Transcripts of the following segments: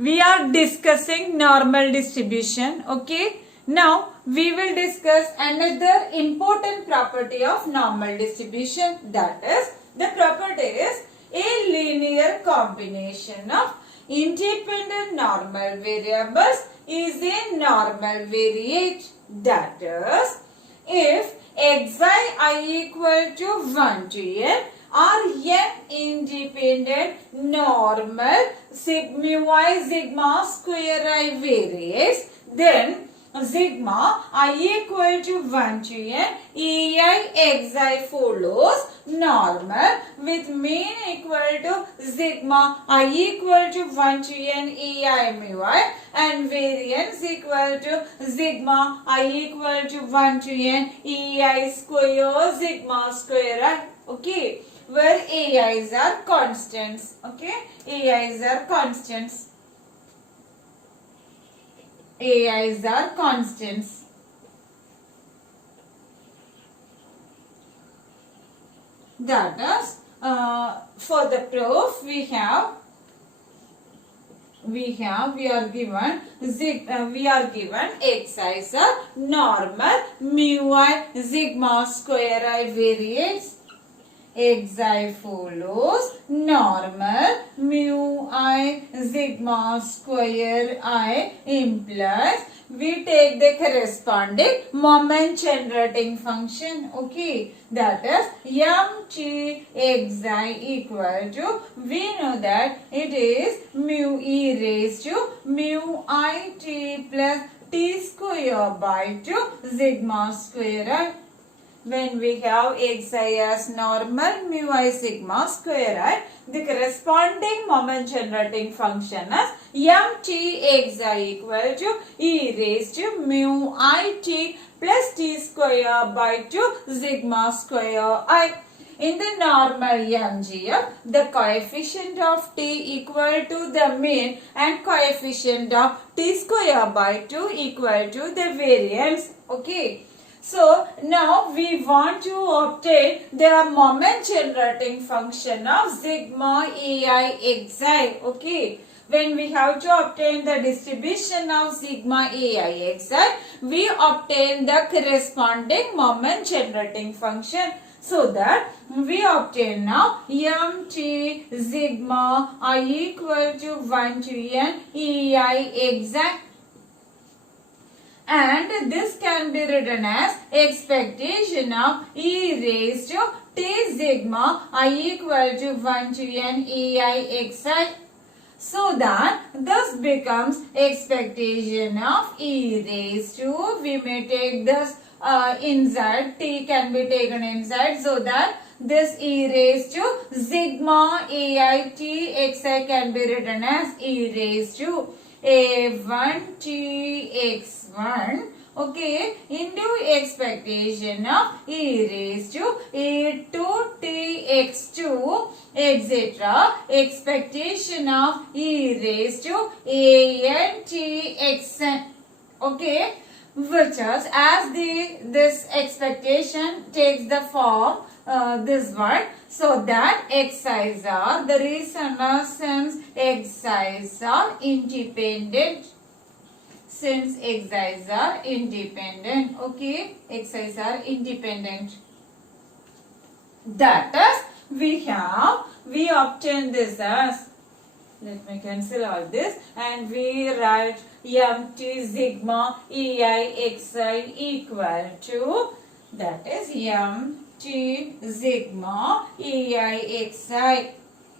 we are discussing normal distribution. Okay. Now we will discuss another important property of normal distribution, that is the property is a linear combination of independent normal variables is a normal variate. That is, if xi equal to 1 to n are n independent normal mu I sigma square I variates, then sigma I equal to 1 to n ei xi follows normal with mean equal to sigma I equal to 1 to n ei mu I and variance equal to sigma I equal to 1 to n ei square sigma square I. Okay, where ai's are constants. Okay, ai's are constants. ai's are constants. That is, for the proof we are given xi is a normal mu I sigma square I variates. xi follows normal mu I sigma square I implies we take the corresponding moment generating function. Okay, that is mt xi equal to, we know that it is mu e raised to mu I t plus t square by 2 sigma square I. When we have xi as normal mu I sigma square I, the corresponding moment generating function is mt xi equal to e raised to mu I t plus t square by 2 sigma square I. In the normal MGF, the coefficient of t equal to the mean and coefficient of t square by 2 equal to the variance. Okay. So now we want to obtain the moment generating function of sigma ai xi. Okay. When we have to obtain the distribution of sigma ai xi, we obtain the corresponding moment generating function. So that we obtain now mt sigma I equal to 1 to n ei xi. And this can be written as expectation of e raised to t sigma I equal to 1 to n ei xi. So that this becomes expectation of e raised to, we may take this inside, t can be taken inside, so that this e raised to sigma ait xi can be written as e raised to a1 t x1, okay, into expectation of e raised to a2 t x2, etc. expectation of e raised to an t xn. Okay, which is as this expectation takes the form this one, so that xi's are, the reason since xi's are independent, since xi's are independent. Okay, xi's are independent. That is, we obtain this as, let me cancel all this, and we write mt sigma ei xi equal to, that is mt sigma ei xi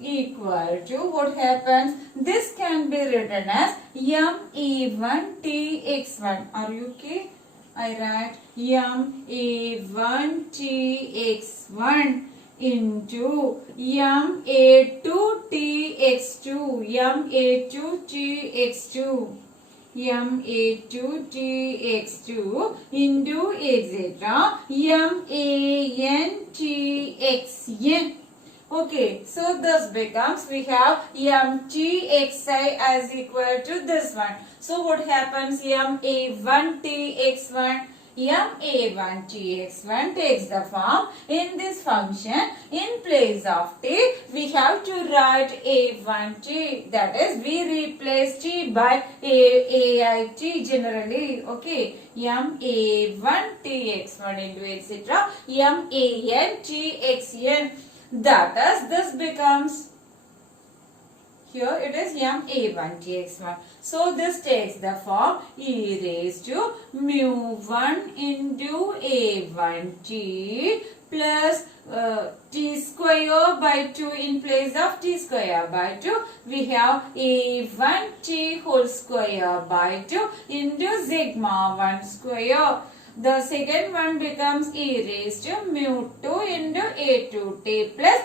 equal to, what happens, this can be written as m e1 tx1. Are you okay? I write m e1 tx1 into m a2 tx2, m a2 tx2, m a2 tx2 into etc. m a n txn. Okay, so this becomes, we have mtxi as equal to this one. So what happens, m a1 tx1 ma1 tx1 takes the form in this function. In place of t, we have to write a1t. That is, we replace t by ait generally. Okay, ma1 tx1 into etc. man txn. That is, this becomes, here it is ma1 tx1. So this takes the form e raised to mu1 into a1t plus t square by 2 in place of t square by 2. We have a1t whole square by 2 into sigma 1 square. The second one becomes e raised to mu2 into a2t plus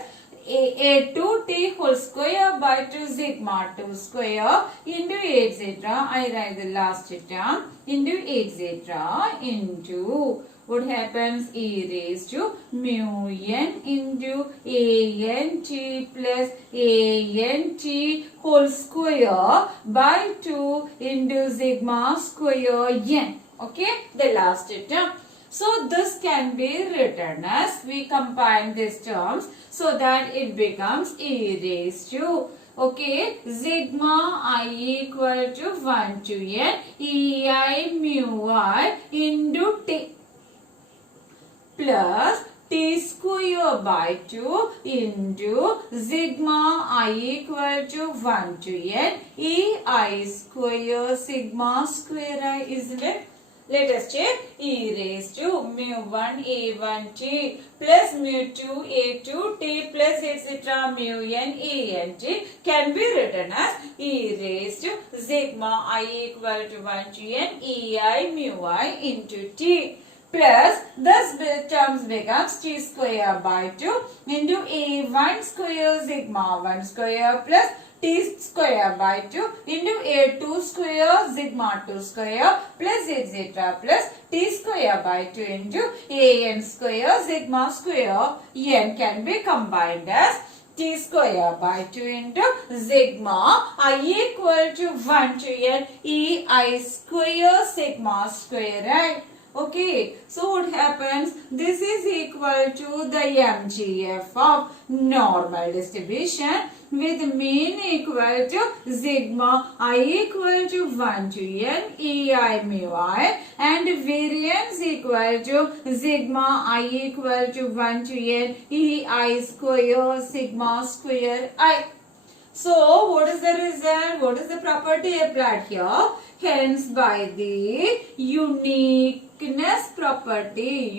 a2t whole square by 2 sigma 2 square into etc. I write the last term into etc. into what happens e raised to mu n into ant plus ant whole square by 2 into sigma square n. Okay, the last term. So this can be written as, we combine these terms so that it becomes e raised to, okay, sigma I equal to 1 to n ei mu I into t plus t square by 2 into sigma I equal to 1 to n ei square sigma square I, isn't it? Let us check. E raised to mu1 a1t plus mu2 a2t plus etc. mu n ant can be written as e raised to sigma I equal to 1 to n ei mu I into t plus this terms becomes t square by 2 into a1 square sigma 1 square plus t square by 2 into a2 square sigma 2 square plus etc. plus t square by 2 into an square sigma square n can be combined as t square by 2 into sigma I equal to 1 to n ei square sigma square I. Okay, so what happens? This is equal to the MGF of normal distribution with mean equal to sigma I equal to 1 to n ei mu I and variance equal to sigma I equal to 1 to n ei square sigma square I. So, what is the result? What is the property applied here? Hence, by the uniqueness property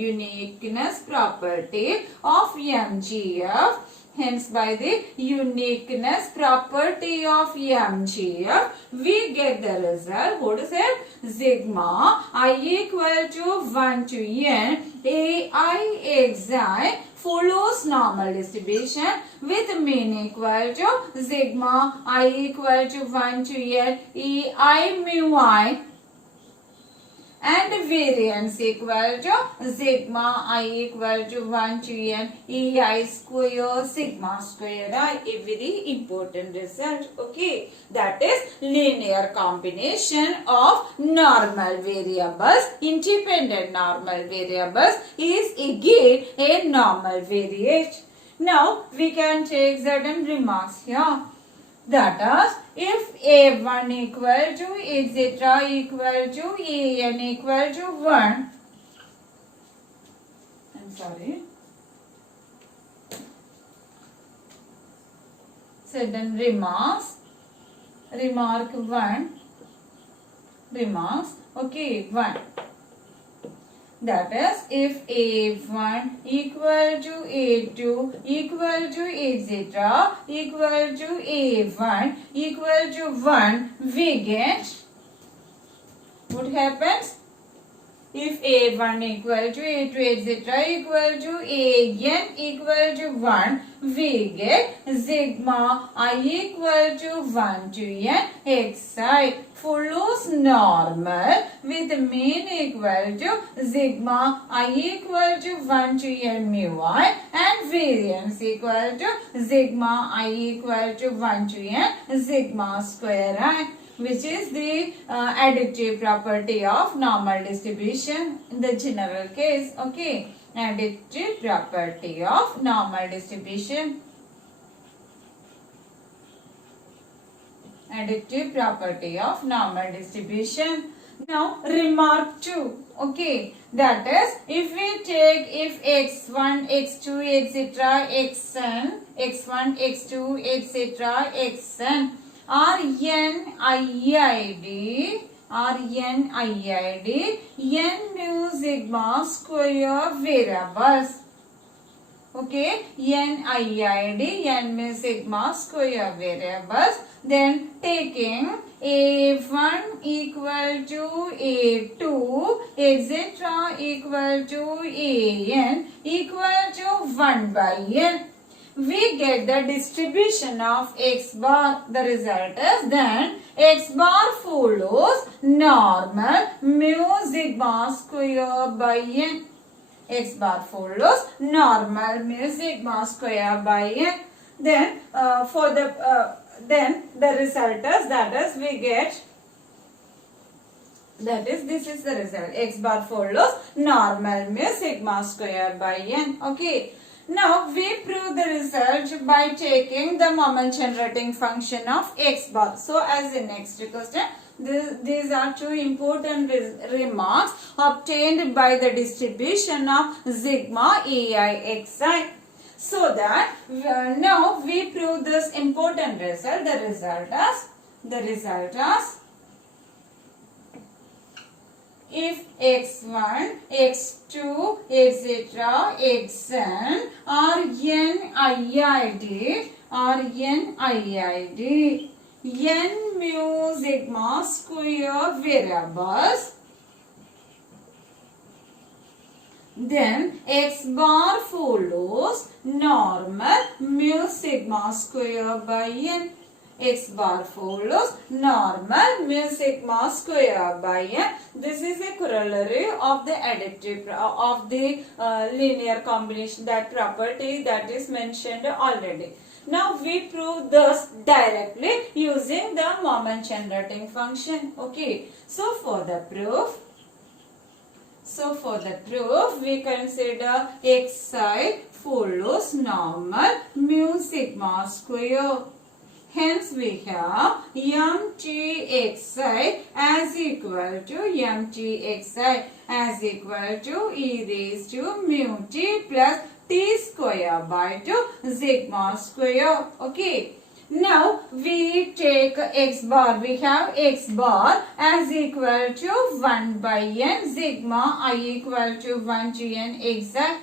of MGF, hence by the uniqueness property of MGF, we get the result. What is it? Sigma I equal to 1 to n ai xi follows normal distribution with mean equal to sigma I equal to 1 to n ei mu I and variance equal to sigma I equal to 1 to n ei square sigma square I. A very important result. Okay, that is linear combination of normal variables. Independent normal variables is again a normal variate. Now we can take certain remarks here. That is, if a1 equal to etc. equal to an equal to 1, certain remarks, remark 1, remarks, okay, 1. That is, if a1 equal to a2 equal to etc. equal to a1 equal to 1, we get, what happens? If a1 equal to a2 etc. equal to an equal to 1, we get sigma I equal to 1 to n xi follows normal with mean equal to sigma I equal to 1 to n mu I and variance equal to sigma I equal to 1 to n sigma square I. which is the additive property of normal distribution in the general case. Okay, additive property of normal distribution. Additive property of normal distribution. Now remark 2. Okay, that is, if we take if x1, x2, etc., xn, x1, x2, etc., xn are n IID, n mu sigma square variables. Okay, n mu sigma square variables. Then taking a1 equal to a2, etc. equal to an equal to 1 by n, we get the distribution of x bar. The result is then x bar follows normal mu sigma square by n. X bar follows normal mu sigma square by n. Then then the result is, that is, we get, that is, this is the result. X bar follows normal mu sigma square by n. Okay. Now we prove the result by taking the moment generating function of x bar. So as the next question, these are two important remarks obtained by the distribution of sigma ai xi. So that now we prove this important result. The result is if x1, x2, etc., xn are n IID, n mu sigma square variables, then x bar follows normal mu sigma square by n. X bar follows normal mu sigma square by n. This is a corollary of the additive of the linear combination, that property that is mentioned already. Now we prove this directly using the moment generating function. Okay. So for the proof, we consider xi follows normal mu sigma square. Hence we have mtxi as equal to e raised to mu t plus t square by 2 sigma square. Okay. Now we take x bar. We have x bar as equal to 1 by n sigma I equal to 1 to n xi.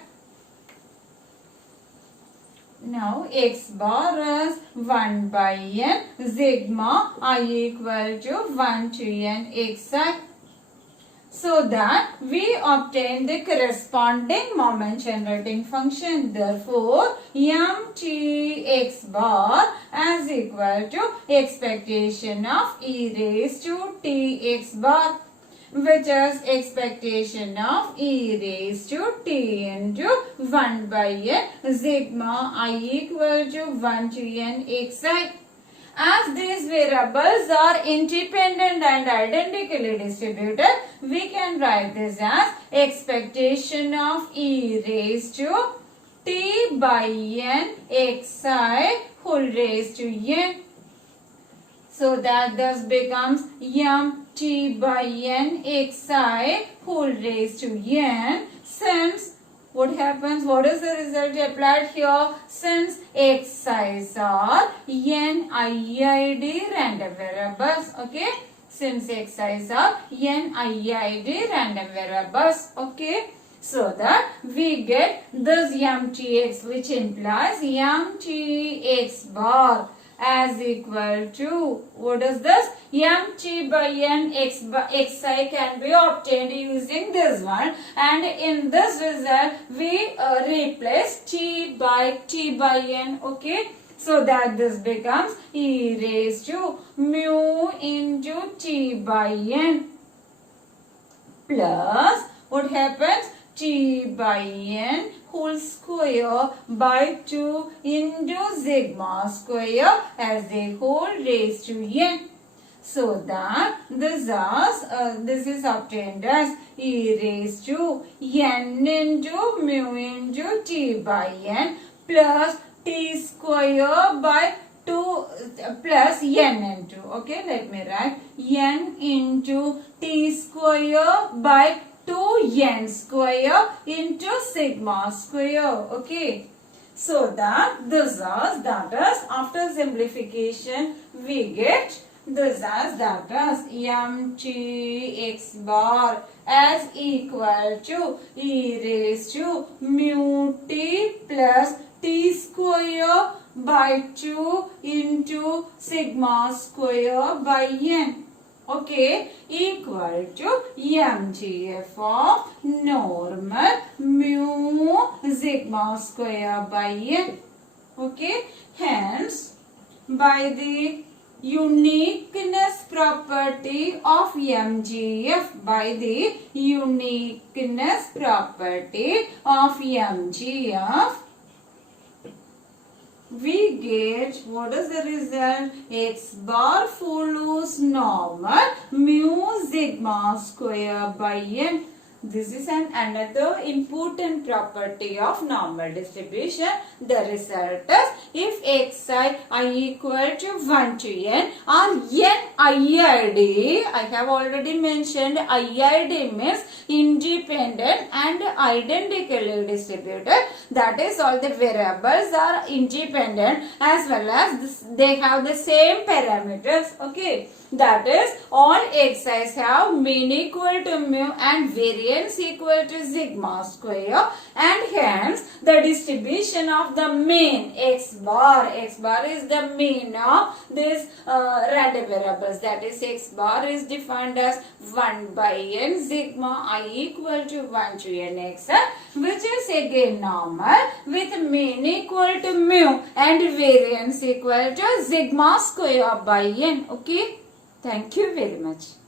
Now x bar is 1 by n sigma I equal to 1 to n xi. So that we obtain the corresponding moment generating function. Therefore, mtx bar as equal to expectation of e raised to tx bar, which is expectation of e raised to t into 1 by n sigma I equal to 1 to n xi. As these variables are independent and identically distributed, we can write this as expectation of e raised to t by n xi whole raised to n. So that thus becomes mt by n xi whole raised to n. Since what happens? What is the result applied here? Since xi's are NIID random variables. Okay. Since xi's are NIID random variables. Okay. So that we get this mtx, which implies mtx bar as equal to, what is this? mt by n xi can be obtained using this one, and in this result we replace t by n. Okay. So that this becomes e raised to mu into t by n plus, what happens? T by n whole square by 2 into sigma square as a whole raised to n. So that this is obtained as e raised to n into mu into t by n plus t square by 2 plus n into, okay, let me write n into t square by 2n square into sigma square, okay. So that after simplification we get this as mt x bar as equal to e raised to mu t plus t square by 2 into sigma square by n, okay, equal to mgf of normal mu sigma square by n, okay. Hence, by the uniqueness property of MGF, we get, what is the result? X bar follows normal mu sigma square by n. This is another important property of normal distribution. The result is, if xi equal to 1 to n or n IID, I have already mentioned IID means independent and identically distributed. That is, all the variables are independent as well as they have the same parameters, okay. That is, all xi's have mean equal to mu and variance equal to sigma square, and hence the distribution of the mean x bar is the mean of this random variables. That is, x bar is defined as 1 by n sigma I equal to 1 to n xi, which is again normal with mean equal to mu and variance equal to sigma square by n, okay. Thank you very much.